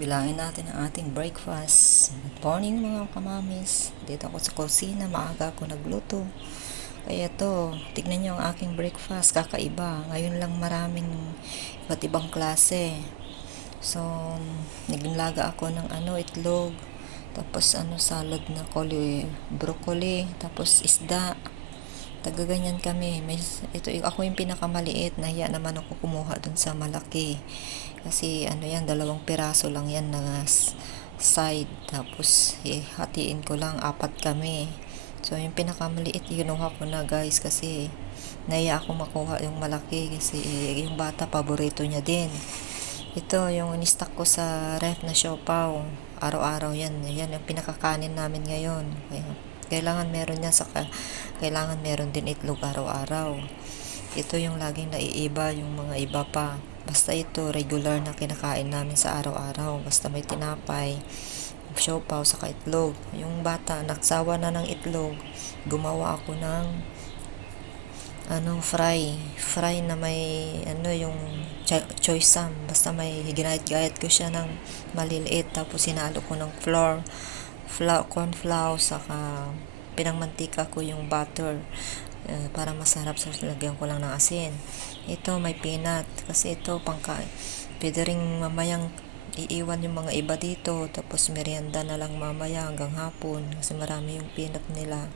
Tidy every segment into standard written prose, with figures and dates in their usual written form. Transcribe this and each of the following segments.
Bilangin natin ang ating breakfast. Good morning mga kamamis. Dito ako sa kusina, maaga ako nagluto. Kaya to, tignan nyo ang aking breakfast, kakaiba. Ngayon lang maraming iba't ibang klase. So, naglaga ako ng itlog. Tapos salad na broccoli, tapos isda. Tagaganyan kami. Ako yung pinakamaliit. Nahiya naman ako kumuha dun sa malaki. Kasi yan, 2 piraso lang yan na side. Tapos hatiin ko lang, 4 kami. So yung pinakamaliit, ginuha ko na guys kasi nahiya ako makuha yung malaki kasi yung bata paborito niya din. Ito yung in-stock ko sa ref na siopaw. Araw-araw yan. Yan yung pinakakanin namin ngayon. Kailangan meron yan, kailangan meron din itlog araw-araw. Ito yung laging naiiba, yung mga iba pa. Basta ito, regular na kinakain namin sa araw-araw. Basta may tinapay, siopaw, saka itlog. Yung bata, nagsawa na ng itlog, gumawa ako ng fry na may yung choy sam. Basta may ginayat-gayat ko siya ng maliliit, tapos sinalo ko ng corn flour, saka pinangmantika ko yung butter para masarap. Sa lagyan ko lang ng asin. Ito may peanut kasi ito pwede ring mamayang iiwan yung mga iba dito, tapos merienda na lang mamaya hanggang hapon kasi marami yung peanut nila.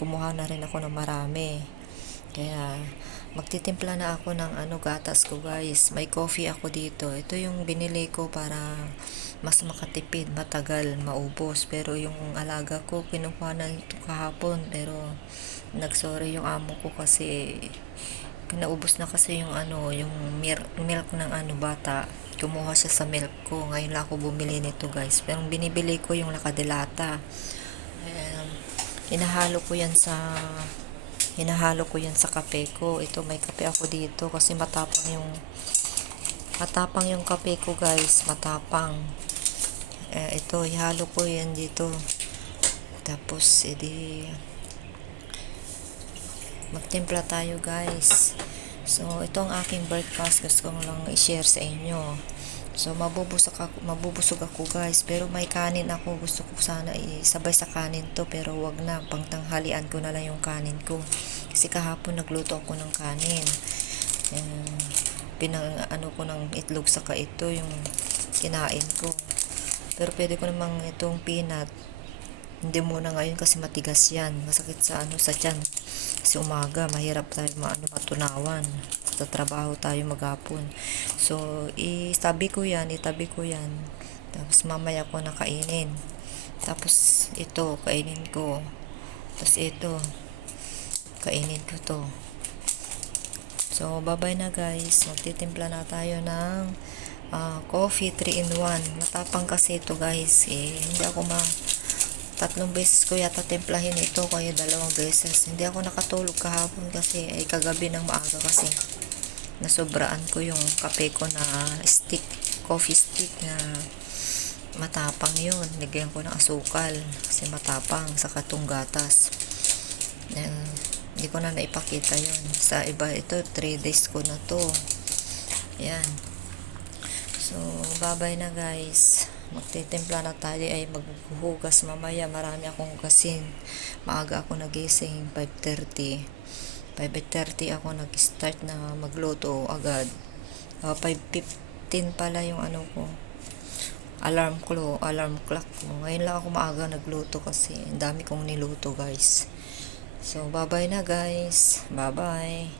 Kumuha na rin ako ng marami. Kaya magtitimpla na ako ng gatas ko guys. May coffee ako dito. Ito yung binili ko para mas makatipid, matagal maubos. Pero yung alaga ko kinuha na ito kahapon, pero nagsorry yung amo ko kasi naubos na kasi yung yung milk ng bata. Kumuha siya sa milk ko. Ngayon lang ako bumili nito guys. Pero binibili ko yung lakadelata. Hinahalo ko yan sa kape ko. Ito, may kape ako dito kasi matapang yung kape ko guys, matapang. Ito, ihalo ko yan dito. Tapos magtimpla tayo guys. So ito ang aking breakfast, gusto ko lang i-share sa inyo. So mabubusog ako guys, pero may kanin ako. Gusto ko sana isabay sa kanin to, pero wag na, pangtanghalian ko na lang yung kanin ko kasi kahapon nagluto ako ng kanin. Ko ng itlog, saka ito yung kinain ko. Pero pwede ko namang itong peanut, hindi muna ngayon kasi matigas yan, masakit sa sa tiyan kasi umaga mahirap tayo matunawan sa trabaho tayo maghapon. So itabi ko yan, tapos mamaya ko na kainin. Tapos ito kainin ko, tapos ito kainin ko to. So bye bye na guys. Magtitimpla na tayo ng coffee 3-in-1. Matapang kasi ito guys. Hindi ako 3 beses ko yata templahin ito, kaya 2 beses. Hindi ako nakatulog kahapon kasi kagabi ng maaga kasi nasobraan ko yung kape ko na coffee stick na matapang yun. Lagyan ko ng asukal kasi matapang, sa katong gatas. Hindi ko na naipakita yun. Sa iba ito, 3 days ko na to. Yan. So, bye-bye na guys. Magtitimpla na tayo, maghuhugas mamaya. Marami akong hugasin. Maaga ako nagising, 5:30 ako nag-start na magluto agad. 5:15 pala yung ko, alarm clock ko. Ngayon lang ako maaga nagluto kasi ang dami kong niluto guys. So bye bye na guys, bye bye.